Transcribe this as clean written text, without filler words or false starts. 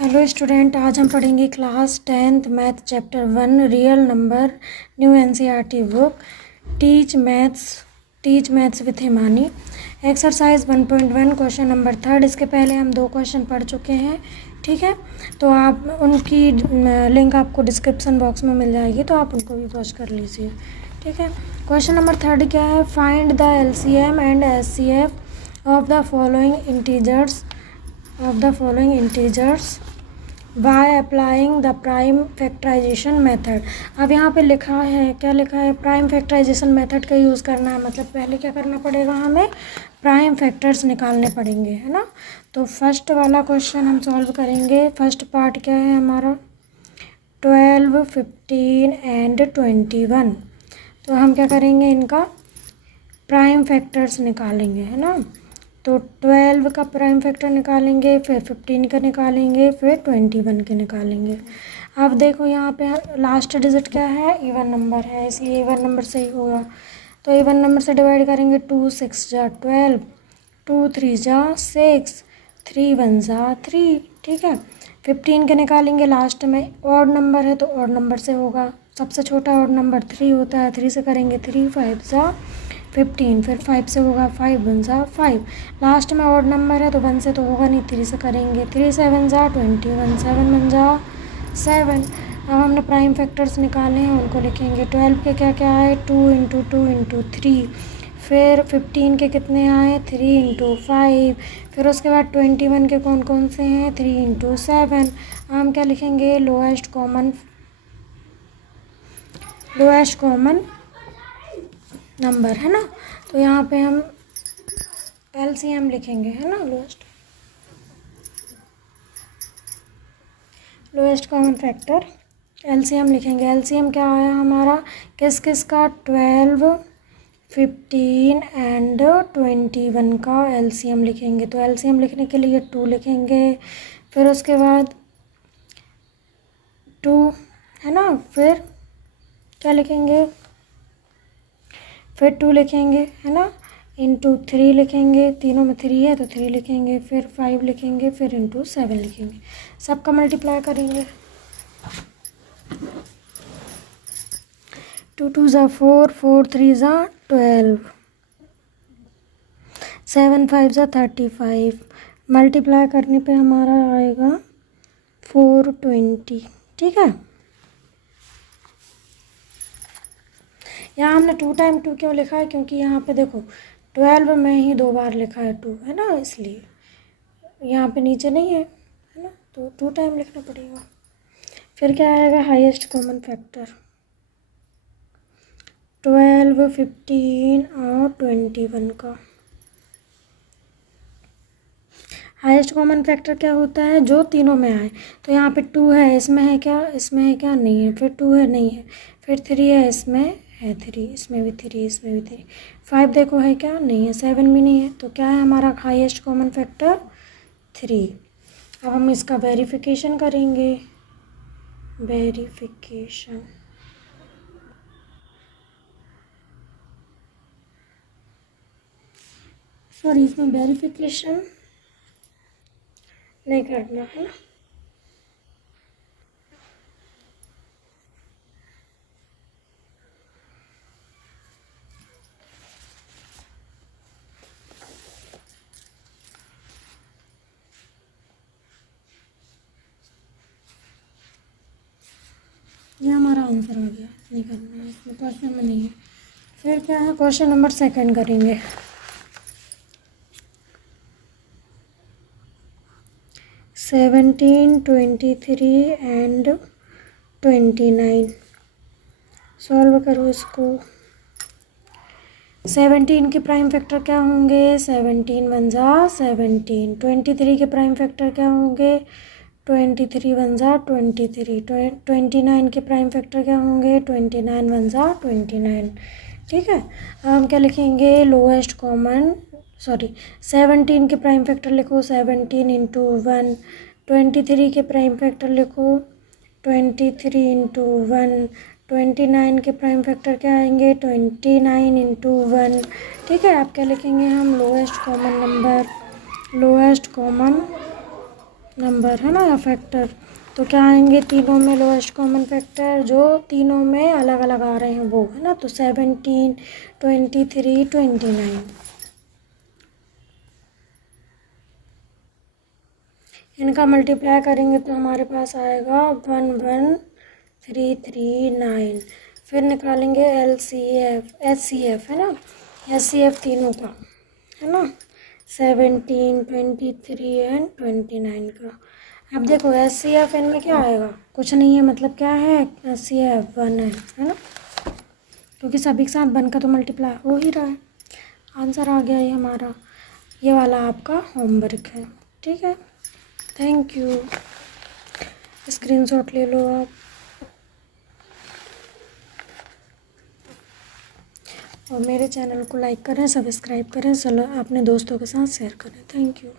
Hello student, आज हम पढ़ेंगे class 10th math chapter 1 real number new NCERT book teach maths with Himani. Exercise 1.1 question number 3। इसके पहले हम 2 क्वेश्चन पढ़ चुके हैं, ठीक है। तो आप उनकी लिंक आपको डिस्क्रिप्शन बॉक्स में मिल जाएगी, तो आप उनको भी वॉच कर लीजिए, ठीक है। क्वेश्चन नंबर 3 क्या है? Find the LCM and HCF of the following integers by applying the prime factorization method. अब यहाँ पे लिखा है, क्या लिखा है? प्राइम फैक्टराइजेशन मेथड का यूज़ करना है। मतलब पहले क्या करना पड़ेगा, हमें प्राइम फैक्टर्स निकालने पड़ेंगे, है ना। तो फर्स्ट वाला क्वेश्चन हम सॉल्व करेंगे। फर्स्ट पार्ट क्या है हमारा? 12, 15 एंड 21। तो हम क्या करेंगे, इनका प्राइम फैक्टर्स निकालेंगे, है ना। तो 12 का प्राइम फैक्टर निकालेंगे, फिर 15 का निकालेंगे, फिर 21 के निकालेंगे। अब देखो यहाँ पे लास्ट डिजिट क्या है? इवन नंबर है, इसलिए इवन नंबर से ही होगा। तो इवन नंबर से डिवाइड करेंगे। 2 6 जा 12, 2 3 जा 6, 3 1 जा 3, ठीक है। 15 के निकालेंगे, लास्ट में ऑड नंबर है तो ऑड नंबर से होगा। सबसे छोटा ऑड नंबर 3 होता है, 3 से करेंगे। 3 5 जा 15, फिर 5 से होगा 5 1 जा 5। लास्ट में ऑड नंबर है तो 1 से तो होगा नहीं, 3 से करेंगे। 3 7 जा 21, 7 1 जा 7। अब हमने प्राइम फैक्टर्स निकाले हैं, उनको लिखेंगे। 12 के क्या क्या आए? 2 × 2 × 3। फिर 15 के कितने आए? 3 × 5। फिर उसके बाद 21 के कौन कौन से हैं? 3 × 7। हम क्या लिखेंगे? लोएस्ट कॉमन नंबर, है ना। तो यहाँ पे हम एलसीएम लिखेंगे, है ना। लोएस्ट कॉमन फैक्टर एलसीएम लिखेंगे। एलसीएम क्या आया हमारा? किस किस का? 12, 15 एंड 21 का एलसीएम लिखेंगे। तो एलसीएम लिखने के लिए 2 लिखेंगे, फिर उसके बाद 2, है ना। फिर क्या लिखेंगे? फिर 2 लिखेंगे, है ना। इंटू 3 लिखेंगे, तीनों में 3 है तो 3 लिखेंगे। फिर 5 लिखेंगे, फिर इंटू 7 लिखेंगे। सबका मल्टीप्लाई करेंगे। 2 2 जा 4, 4 3 जा 12, 7 5 जा 35। मल्टीप्लाई करने पे हमारा आएगा 420, ठीक है। यहाँ हमने 2 टाइम 2 क्यों लिखा है? क्योंकि यहाँ पे देखो 12 में ही 2 बार लिखा है 2, है ना, इसलिए। यहाँ पे नीचे नहीं है ना, तो 2 टाइम लिखना पड़ेगा। फिर क्या आएगा? हाईएस्ट कॉमन फैक्टर 12, 15 और 21 का। हाईएस्ट कॉमन फैक्टर क्या होता है? जो तीनों में आए। तो यहाँ पे 2 है, इसमें है क्या? इसमें है क्या? नहीं है। फिर 2 है, नहीं है। फिर 3 है, इसमें है 3, इसमें भी 3, इसमें भी 3। 5 देखो है क्या? नहीं है। 7 भी नहीं है। तो क्या है हमारा हाईएस्ट कॉमन फैक्टर? 3। अब हम इसका वेरिफिकेशन करेंगे। इसमें वेरिफिकेशन नहीं करना, है ना। ये हमारा आंसर आ गया, नहीं करना है, इसमें क्वेश्चन में नहीं है। फिर क्या है? क्वेश्चन नंबर 2 करेंगे। 17, 23 एंड 29 सॉल्व करो इसको। 17 के प्राइम फैक्टर क्या होंगे? 17 1 जा 17। 23 के प्राइम फैक्टर क्या होंगे? 23 1 जा 23। 29 के प्राइम फैक्टर क्या होंगे? 29 1 जा 29, ठीक है। अब हम क्या लिखेंगे? 17 के प्राइम फैक्टर लिखो 17 × 1। 23 के प्राइम फैक्टर लिखो 23 × 1। 29 के प्राइम फैक्टर क्या आएंगे? 29 × 1, ठीक है। आप क्या लिखेंगे? हम लोएस्ट कॉमन नंबर है ना, या फैक्टर। तो क्या आएंगे तीनों में लोएस्ट कॉमन फैक्टर, जो तीनों में अलग अलग आ रहे हैं वो, है ना। तो 17, 23, 29। इनका मल्टीप्लाई करेंगे तो हमारे पास आएगा 11339। फिर निकालेंगे HCF है ना, HCF तीनों का, है ना, 17, 23 एंड 29 का। अब देखो HCF इनमें क्या आएगा, कुछ नहीं है, मतलब क्या है, HCF 1 है ना, क्योंकि सभी के साथ 1 का तो मल्टीप्लाई हो ही रहा है। आंसर आ गया ये हमारा। ये वाला आपका होमवर्क है, ठीक है। Thank you. स्क्रीनशॉट ले लो आप, और मेरे चैनल को लाइक करें, सब्सक्राइब करें, अपने दोस्तों के साथ शेयर करें। Thank you.